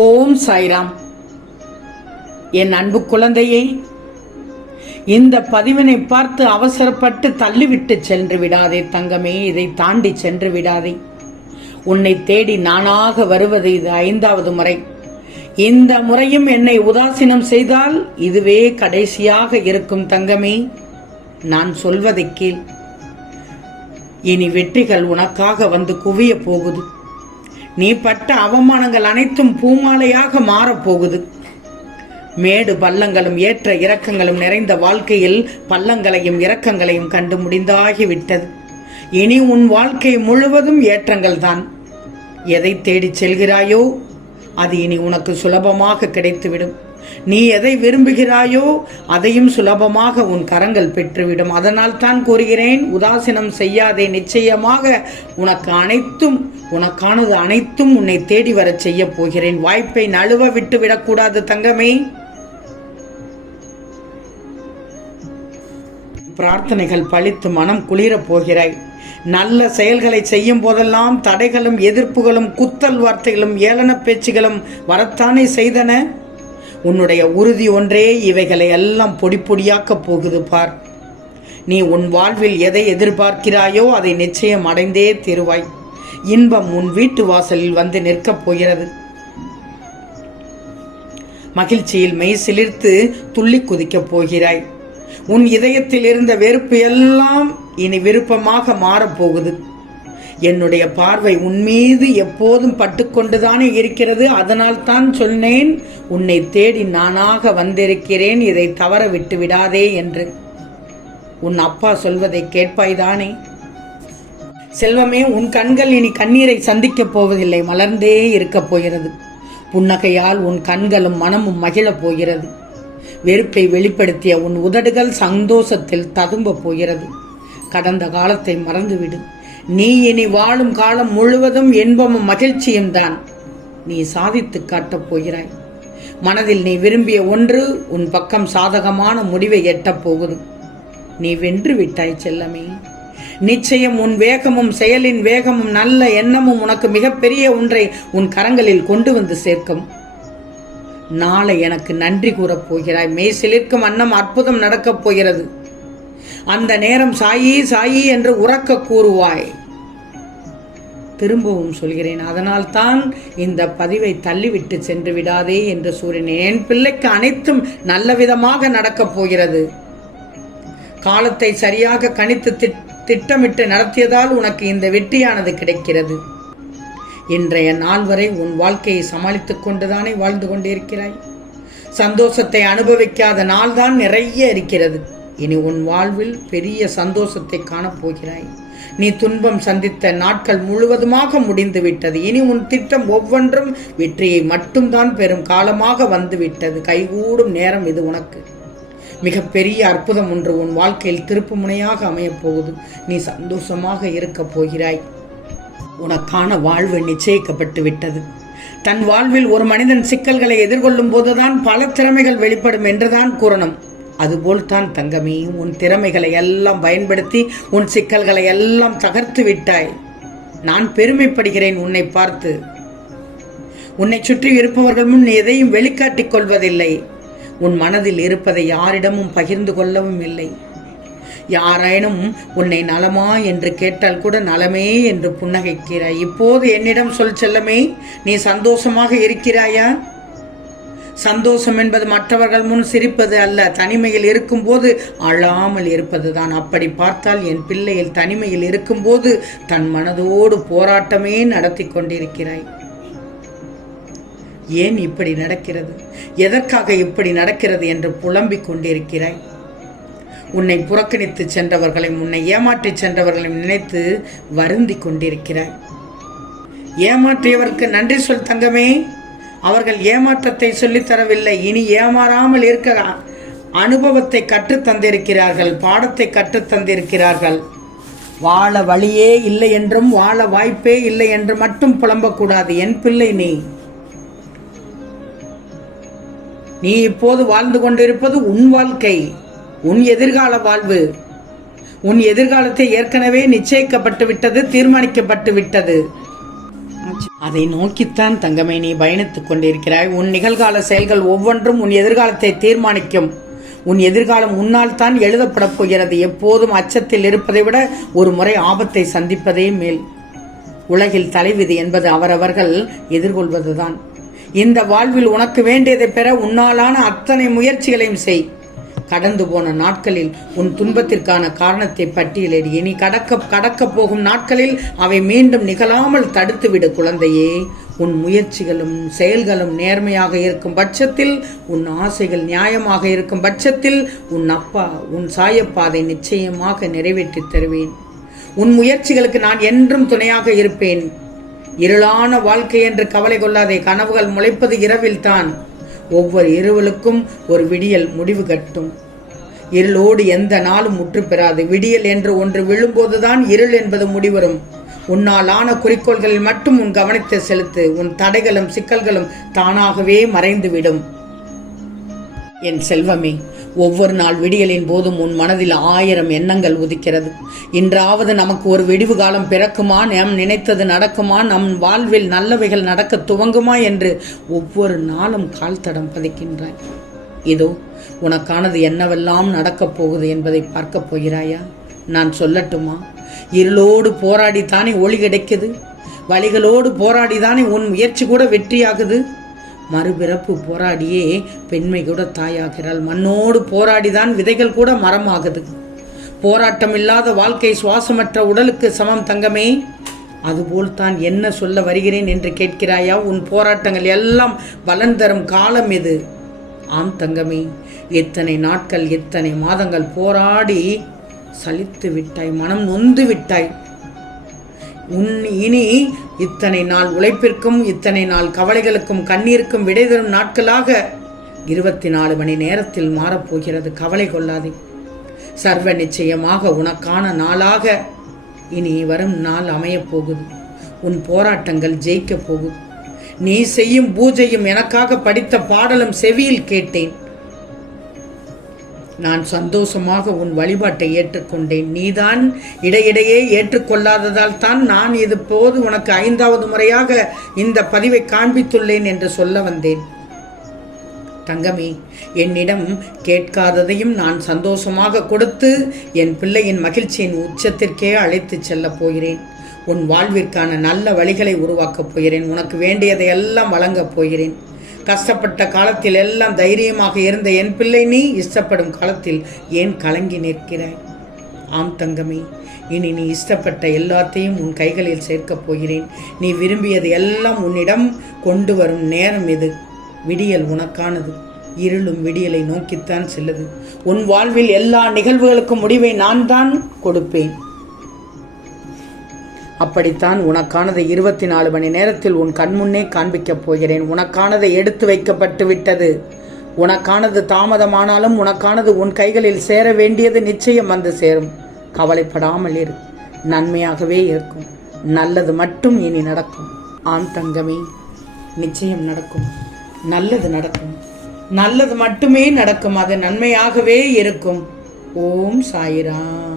ஓம் சாய்ராம். என் அன்பு குழந்தையே இந்த பதிவினை பார்த்து அவசரப்பட்டு தள்ளிவிட்டு சென்று விடாதே தங்கமே இதை தாண்டி சென்று விடாதே. உன்னை தேடி நானாக வருவது இது ஐந்தாவது முறை. இந்த முறையும் என்னை உதாசீனம் செய்தால் இதுவே கடைசியாக இருக்கும் தங்கமே நான் சொல்வதை கேள். இனி வெற்றிகள் உனக்காக வந்து குவிய போகுது. நீ பட்ட அவமானங்கள் அனைத்தும் பூமாலையாக மாறப்போகுது மேடு பள்ளங்களும் ஏற்ற இறக்கங்களும் நிறைந்த வாழ்க்கையில் பள்ளங்களையும் இறக்கங்களையும் கண்டு முடிந்தாகிவிட்டது. இனி உன் வாழ்க்கை முழுவதும் ஏற்றங்கள் தான் எதை தேடிச் செல்கிறாயோ? அது இனி உனக்கு சுலபமாக கிடைத்துவிடும். நீ எதை விரும்புகிறாயோ அதையும் சுலபமாக உன் கரங்கள் பெற்றுவிடும். அதனால் தான் கூறுகிறேன் உதாசீனம் செய்யாதே. நிச்சயமாக உனக்கு அனைத்தும் உனக்கானது அனைத்தும் உன்னை தேடி வரச் செய்ய போகிறேன். வாய்ப்பை நழுவ விட்டு விடக்கூடாது தங்கமே. பிரார்த்தனைகள் பழித்து மனம் குளிரப் போகிறாய். நல்ல செயல்களை செய்யும் போதெல்லாம் தடைகளும் எதிர்ப்புகளும் குத்தல் வார்த்தைகளும் ஏளன பேச்சுகளும் வரத்தானே செய்தன? உன்னுடைய உறுதி ஒன்றே இவைகளை எல்லாம் பொடி பொடியாக்கப் போகுது பார். நீ உன் வாழ்வில் எதை எதிர்பார்க்கிறாயோ அதை நிச்சயம் அடைந்தே தீருவாய். இன்பம் உன் வீட்டு வாசலில் வந்து நிற்கப் போகிறது. மகிழ்ச்சியில் மெய் சிலிர்த்து துள்ளி குதிக்கப் போகிறாய். உன் இதயத்தில் இருந்த வெறுப்பு எல்லாம் இனி விருப்பமாக மாறப்போகுது என்னுடைய பார்வை உன் மீது எப்போதும் பட்டுக்கொண்டுதானே இருக்கிறது. அதனால் தான் சொன்னேன் உன்னை தேடி நானாக வந்திருக்கிறேன். இதை தவற விட்டு விடாதே என்று. உன் அப்பா சொல்வதை கேட்பாய்தானே? செல்வமே உன் கண்கள் இனி கண்ணீரை சந்திக்கப் போவதில்லை. மலர்ந்தே இருக்கப் போகிறது. புன்னகையால் உன் கண்களும் மனமும் மகிழப் போகிறது. வெறுப்பை வெளிப்படுத்திய உன் உதடுகள் சந்தோஷத்தில் ததும்ப போகிறது. கடந்த காலத்தை மறந்துவிடு. நீ இனி வாழும் காலம் முழுவதும் இன்பமும் மகிழ்ச்சியும் தான் நீ சாதித்து காட்டப் போகிறாய். மனதில் நீ விரும்பிய ஒன்று உன் பக்கம் சாதகமான முடிவை எட்டப் போகுது. நீ வென்று விட்டாய் செல்லமே. நிச்சயம் உன் வேகமும் செயலின் வேகமும் நல்ல எண்ணமும் உனக்கு மிகப்பெரிய ஒன்றை உன் கரங்களில் கொண்டு வந்து சேர்க்கும். நாளை எனக்கு நன்றி கூறப் போகிறாய். மெய் சிலிர்க்கும் அன்னம் அற்புதம் நடக்கப் போகிறது. அந்த நேரம் சாயி சாயி என்று உறக்க கூறுவாய். திரும்பவும் சொல்கிறேன் அதனால்தான் இந்த பதிவை தள்ளிவிட்டு சென்று விடாதே என்று சூரியன் என் பிள்ளைக்கு அனைத்தும் நல்ல விதமாக நடக்கப் போகிறது. காலத்தை சரியாக கணித்து திட்- திட்டமிட்டு நடத்தியதால் உனக்கு இந்த வெற்றியானது கிடைக்கிறது. இன்றைய நாள் வரை உன் வாழ்க்கையை சமாளித்துக் கொண்டுதானே வாழ்ந்து கொண்டிருக்கிறாய். சந்தோஷத்தை அனுபவிக்காத நாள்தான் நிறைய இருக்கிறது. இனி உன் வாழ்வில் பெரிய சந்தோஷத்தை காணப்போகிறாய் நீ துன்பம் சந்தித்த நாட்கள் முழுவதுமாக முடிந்து விட்டது இனி உன் திட்டம் ஒவ்வொன்றும் வெற்றியை மட்டும்தான் பெறும் காலமாக வந்துவிட்டது. கைகூடும் நேரம் இது உனக்கு. மிகப்பெரிய அற்புதம் ஒன்று உன் வாழ்க்கையில் திருப்பு முனையாக அமையப் போகுது. நீ சந்தோஷமாக இருக்கப் போகிறாய். உனக்கான வாழ்வு நிச்சயிக்கப்பட்டு விட்டது. தன் வாழ்வில் ஒரு மனிதன் சிக்கல்களை எதிர்கொள்ளும் போதுதான் பல திறமைகள் வெளிப்படும் என்றுதான் கூறணும். அதுபோல்தான் தங்கமி உன் திறமைகளை எல்லாம் பயன்படுத்தி உன் சிக்கல்களை எல்லாம் தகர்த்து விட்டாய். நான் பெருமைப்படுகிறேன் உன்னை பார்த்து. உன்னை சுற்றி இருப்பவர்கள் முன் எதையும் வெளிக்காட்டிக் கொள்வதில்லை. உன் மனதில் இருப்பதை யாரிடமும் பகிர்ந்து கொள்ளவும் இல்லை. யாரேனும் உன்னை நலமா என்று கேட்டால் கூட நலமே என்று புன்னகைக்கிறாய். இப்போது என்னிடம் சொல் செல்லமே நீ சந்தோஷமாக இருக்கிறாயா? சந்தோஷம் என்பது மற்றவர்கள் முன் சிரிப்பது அல்ல. தனிமையில் இருக்கும்போது அழாமல் இருப்பதுதான். அப்படி பார்த்தால் என் பிள்ளையில் தனிமையில் இருக்கும்போது தன் மனதோடு போராட்டமே நடத்தி கொண்டிருக்கிறாய். ஏன் இப்படி நடக்கிறது? எதற்காக இப்படி நடக்கிறது என்று புலம்பிக் கொண்டிருக்கிறாய்? உன்னை புறக்கணித்து சென்றவர்களையும் உன்னை ஏமாற்றி சென்றவர்களையும் நினைத்து வருந்தி கொண்டிருக்கிறாய். ஏமாற்றியவருக்கு நன்றி சொல் தங்கமே. அவர்கள் ஏமாற்றத்தை சொல்லித் தரவில்லை. இனி ஏமாறாமல் இருக்க அனுபவத்தை கற்றுத் தந்திருக்கிறார்கள் பாடத்தை கற்றுத் தந்திருக்கிறார்கள். வாழ வழியே இல்லை என்றும் வாழ வாய்ப்பே இல்லை என்று மட்டும் புலம்பக்கூடாது. என் பிள்ளை நீ. நீ இப்போது வாழ்ந்து கொண்டிருப்பது உன் வாழ்க்கை உன் எதிர்கால வாழ்வு. உன் எதிர்காலத்தை ஏற்கனவே நிச்சயிக்கப்பட்டு விட்டது தீர்மானிக்கப்பட்டு விட்டது. அதை நோக்கித்தான் தங்கமே நீ பயணித்துக் கொண்டிருக்கிறாய். உன் நிகழ்கால செயல்கள் ஒவ்வொன்றும் உன் எதிர்காலத்தை தீர்மானிக்கும். உன் எதிர்காலம் உன்னால் தான் எழுதப்படப் போகிறது. எப்போதும் அச்சத்தில் இருப்பதை விட ஒரு முறை ஆபத்தை சந்திப்பதே மேல். உலகில் தலைவிதி என்பது அவரவர்கள் எதிர்கொள்வதுதான். இந்த வாழ்வில் உனக்கு வேண்டியதை பெற உன்னாலான அத்தனை முயற்சிகளையும் செய். கடந்து போன நாட்களில் உன் துன்பத்திற்கான காரணத்தை பட்டியலிடு. இனி கடக்க கடக்கப் போகும் நாட்களில் அவை மீண்டும் நிகழாமல் தடுத்துவிடு குழந்தையே. உன் முயற்சிகளும் செயல்களும் நேர்மையாக இருக்கும் பட்சத்தில் உன் ஆசைகள் நியாயமாக இருக்கும் பட்சத்தில் உன் அப்பா உன் சாயப்பாதை நிச்சயமாக நிறைவேற்றித் தருவேன். உன் முயற்சிகளுக்கு நான் என்றும் துணையாக இருப்பேன். இருளான வாழ்க்கை என்று கவலை கொள்ளாதே. கனவுகள் முளைப்பது இரவில்தான். ஒவ்வொரு இருவலுக்கும் ஒரு விடியல் முடிவு கட்டும். இருளோடு எந்த நாளும் முற்று பெறாது. விடியல் என்று ஒன்று விழும்போதுதான் இருள் என்பது முடிவரும். உன்னால் ஆன குறிக்கோள்களில் மட்டும் உன் கவனத்தை செலுத்து. உன் தடைகளும் சிக்கல்களும் தானாகவே மறைந்துவிடும். என் செல்வமே ஒவ்வொரு நாள் விடியலின் போதும் உன் மனதில் ஆயிரம் எண்ணங்கள் உதிக்கிறது. இன்றாவது நமக்கு ஒரு வெடிவு காலம் பிறக்குமா? நம் நினைத்தது நடக்குமா? நம் வாழ்வில் நல்லவைகள் நடக்க துவங்குமா? என்று ஒவ்வொரு நாளும் கால் தடம் பதிக்கின்றாய். இதோ உனக்கானது என்னவெல்லாம் நடக்கப் போகுது என்பதை பார்க்கப் போகிறாயா? நான் சொல்லட்டுமா? இருளோடு போராடித்தானே ஒளி கிடைக்குது? வழிகளோடு போராடிதானே உன் முயற்சி கூட வெற்றியாகுது? மறுபிறப்பு போராடியே பெண்மை கூட தாயாகிறாள். மண்ணோடு போராடிதான் விதைகள் கூட மரமாகுது. போராட்டம் இல்லாத வாழ்க்கை சுவாசமற்ற உடலுக்கு சமம் தங்கமே. அதுபோல் தான் என்ன சொல்ல வருகிறேன் என்று கேட்கிறாயா? உன் போராட்டங்கள் எல்லாம் பலன் தரும் காலம் எது? ஆம் தங்கமே எத்தனை நாட்கள் எத்தனை மாதங்கள் போராடி சலித்து விட்டாய் மனம் நொந்து விட்டாய். உன் இனி இத்தனை நாள் உழைப்பிற்கும் இத்தனை நாள் கவலைகளுக்கும் கண்ணீருக்கும் விடை தரும் நாட்களாக இருபத்தி நாலு மணி நேரத்தில் மாறப்போகிறது. கவலை கொள்ளாதே. சர்வ நிச்சயமாக உனக்கான நாளாக இனி வரும் நாள் அமையப் போகுது. உன் போராட்டங்கள் ஜெயிக்கப் போகுது. நீ செய்யும் பூஜையும் எனக்காக படித்த பாடலும் செவியில் கேட்டேன். நான் சந்தோஷமாக உன் வழிபாட்டை ஏற்றுக்கொண்டேன். நீதான் இடையிடையே ஏற்றுக்கொள்ளாததால் தான் நான் இது போது உனக்கு ஐந்தாவது முறையாக இந்த பதிவை காண்பித்துள்ளேன் என்று சொல்ல வந்தேன். தங்கமே என்னிடம் கேட்காததையும் நான் சந்தோஷமாக கொடுத்து என் பிள்ளையின் மகிழ்ச்சியின் உச்சத்திற்கே அழைத்துச் செல்லப் போகிறேன். உன் வாழ்விற்கான நல்ல வழிகளை உருவாக்கப் போகிறேன். உனக்கு வேண்டியதை எல்லாம் வழங்கப் போகிறேன். கஷ்டப்பட்ட காலத்தில் எல்லாம் தைரியமாக இருந்த என் பிள்ளை நீ இஷ்டப்படும் காலத்தில் ஏன் கலங்கி நிற்கிறாய்? ஆம் தங்கமே இனி நீ இஷ்டப்பட்ட எல்லாத்தையும் உன் கைகளில் சேர்க்கப் போகிறேன். நீ விரும்பியது எல்லாம் உன்னிடம் கொண்டு வரும் நேரம் இது. விடியல் உனக்கானது. இருளும் விடியலை நோக்கித்தான் செல்லுது. உன் வாழ்வில் எல்லா நிகழ்வுகளுக்கும் முடிவை நான் தான் கொடுப்பேன். அப்படித்தான் உனக்கானதை இருபத்தி நாலு மணி நேரத்தில் உன் கண்முன்னே காண்பிக்கப் போகிறேன். உனக்கானதை எடுத்து வைக்கப்பட்டு விட்டது. உனக்கானது தாமதமானாலும் உனக்கானது உன் கைகளில் சேர வேண்டியது நிச்சயம் வந்து சேரும். கவலைப்படாமல் இரு. நன்மையாகவே இருக்கும். நல்லது மட்டும் இனி நடக்கும். ஆம் தங்கமே நிச்சயம் நடக்கும். நல்லது நடக்கும். நல்லது மட்டுமே நடக்கும். அது நன்மையாகவே இருக்கும். ஓம் சாயிராம்.